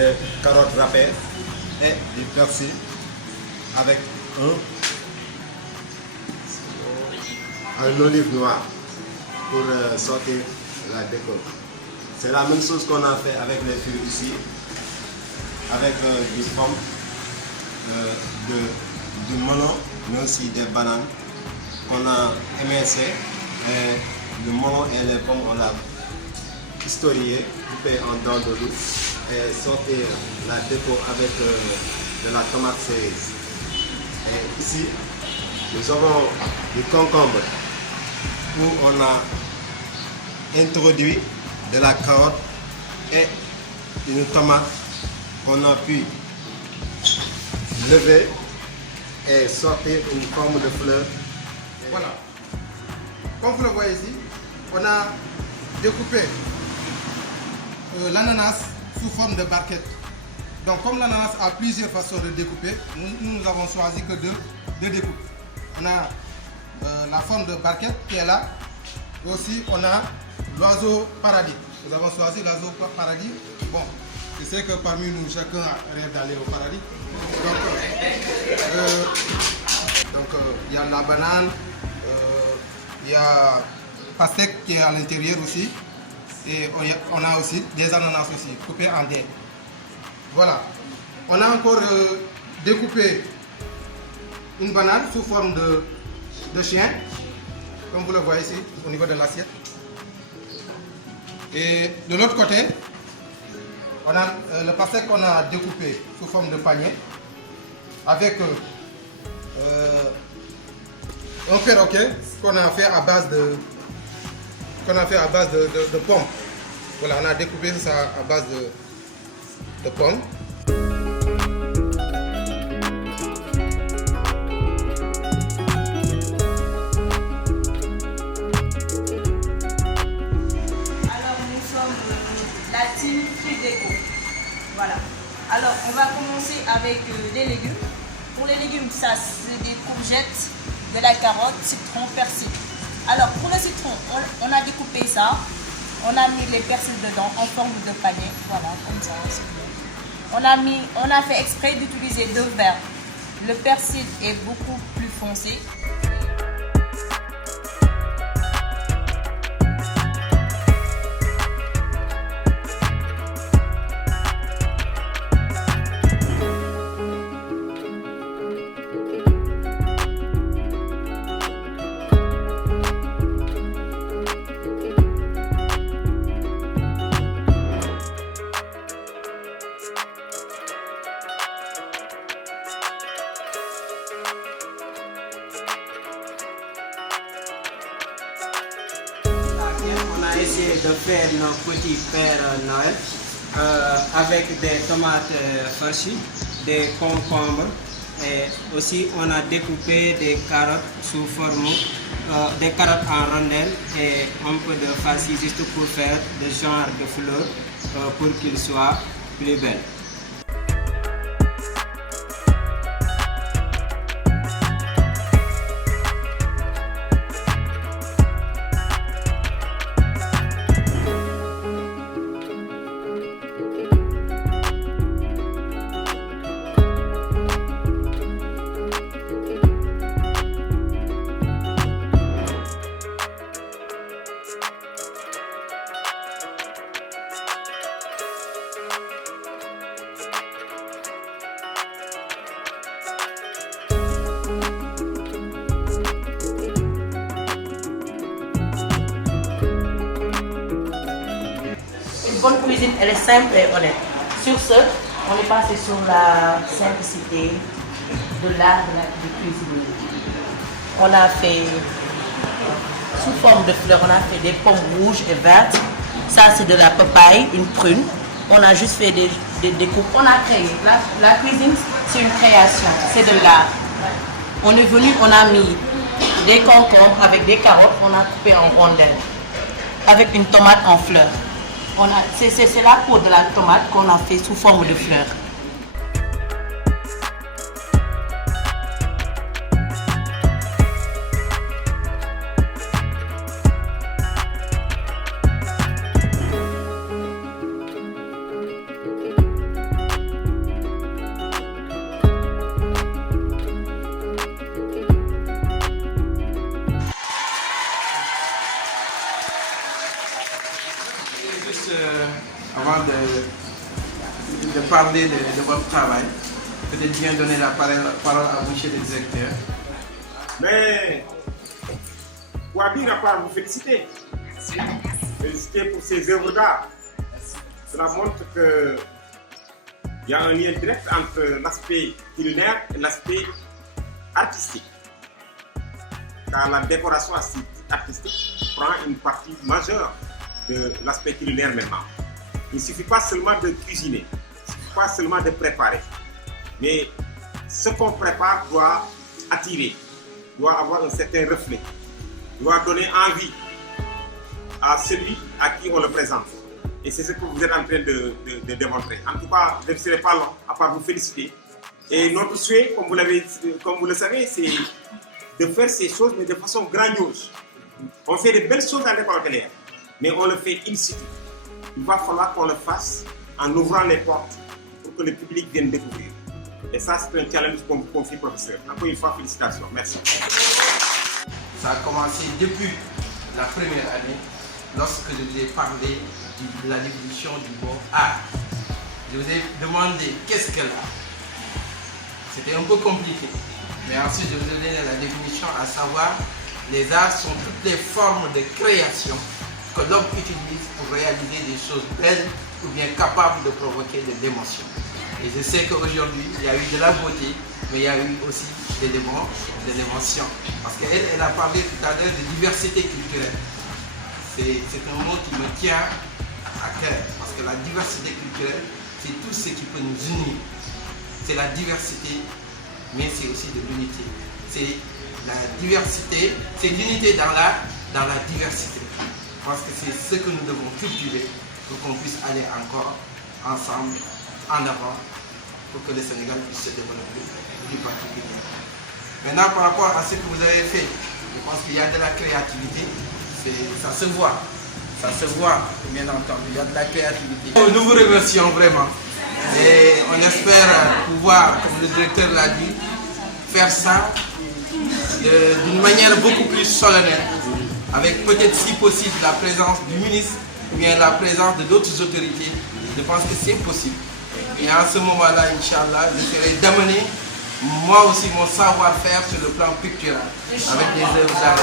des carottes râpées et du persil avec un olive noire pour sortir la déco. C'est la même chose qu'on a fait avec les fruits ici, avec du pomme, du melon, mais aussi des bananes qu'on a émincé. Et le melon et les pommes, on l'a historié, coupé en dents de loup et sortir la déco avec de la tomate cerise. Et ici, nous avons du concombre où on a introduit de la carotte et une tomate qu'on a pu lever et sortir une forme de fleur. Voilà. Comme vous le voyez ici, on a découpé l'ananas sous forme de barquette. Donc comme l'ananas a plusieurs façons de découper, nous avons choisi que deux découpes. On a la forme de barquette qui est là. Et aussi on a l'oiseau paradis. Nous avons choisi l'oiseau paradis. Bon, je sais que parmi nous, chacun rêve d'aller au paradis. Donc il y a la banane, il y a pastèque qui est à l'intérieur aussi. Et on a aussi des ananas aussi, coupés en dés. Voilà. On a encore découpé une banane sous forme de chien, comme vous le voyez ici, au niveau de l'assiette. Et de l'autre côté, on a le pastèque qu'on a découpé sous forme de panier, avec un perroquet qu'on a fait à base de pommes. Voilà, on a découpé ça à base de pommes. Alors nous sommes la team Fruit Déco. Voilà. Alors on va commencer avec les légumes. Pour les légumes, ça c'est des courgettes, de la carotte, citron, persil. Alors pour le citron, on a découpé ça, on a mis les persils dedans en forme de panier, voilà, comme ça. On a fait exprès d'utiliser deux verres. Le persil est beaucoup plus foncé. On a essayé de faire nos petits Pères Noël avec des tomates farcies, des concombres et aussi on a découpé des carottes sous forme, des carottes en rondelles et un peu de farci juste pour faire des genres de fleurs pour qu'ils soient plus belles. Une bonne cuisine, elle est simple et honnête. Sur ce, on est passé sur la simplicité de l'art de cuisiner. On a fait, sous forme de fleurs, on a fait des pommes rouges et vertes. Ça, c'est de la papaye, une prune. On a juste fait des découpes. On a créé. La cuisine, c'est une création, c'est de l'art. On est venu, on a mis des concombres avec des carottes, on a coupé en rondelles, avec une tomate en fleurs. C'est la peau de la tomate qu'on a fait sous forme de fleurs. juste, avant de parler de votre travail, peut-être bien donner la parole à monsieur le directeur. Mais, quoi dire à part vous féliciter? Féliciter pour ces œuvres d'art. Cela montre qu'il y a un lien direct entre l'aspect culinaire et l'aspect artistique. Car la décoration artistique prend une partie majeure de l'aspect culinaire maintenant. Il ne suffit pas seulement de cuisiner, il ne suffit pas seulement de préparer. Mais ce qu'on prépare doit attirer, doit avoir un certain reflet, doit donner envie à celui à qui on le présente. Et c'est ce que vous êtes en train de démontrer. En tout cas, je ne serai pas long, à part vous féliciter. Et notre souhait, comme vous le savez, c'est de faire ces choses, mais de façon grandiose. On fait de belles choses dans l'école hôtelière, mais on le fait in situ. Il va falloir qu'on le fasse en ouvrant les portes pour que le public vienne découvrir. Et ça, c'est un challenge qu'on vous confie, professeur. Encore une fois, félicitations. Merci. Ça a commencé depuis la première année, lorsque je vous ai parlé de la définition du mot art. Je vous ai demandé qu'est-ce que l'art. C'était un peu compliqué. Mais ensuite, je vous ai donné la définition, à savoir, les arts sont toutes les formes de création que l'homme utilise pour réaliser des choses belles ou bien capables de provoquer de l'émotion. Et je sais qu'aujourd'hui, il y a eu de la beauté, mais il y a eu aussi de l'émotion. Parce qu'elle a parlé tout à l'heure de diversité culturelle. C'est un mot qui me tient à cœur, parce que la diversité culturelle, c'est tout ce qui peut nous unir. C'est la diversité, mais c'est aussi de l'unité. C'est la diversité, c'est l'unité dans la diversité. Parce que c'est ce que nous devons cultiver pour qu'on puisse aller encore ensemble, en avant, pour que le Sénégal puisse se développer plus particulièrement. Maintenant, par rapport à ce que vous avez fait, je pense qu'il y a de la créativité, ça se voit. Ça se voit, bien entendu, il y a de la créativité. Nous vous remercions vraiment. Et on espère pouvoir, comme le directeur l'a dit, faire ça d'une manière beaucoup plus solennelle, avec peut-être si possible la présence du ministre ou bien la présence de d'autres autorités. Je pense que c'est possible. Et à ce moment-là, Inch'Allah, j'essaierai d'amener moi aussi mon savoir-faire sur le plan pictural, avec des œuvres d'art.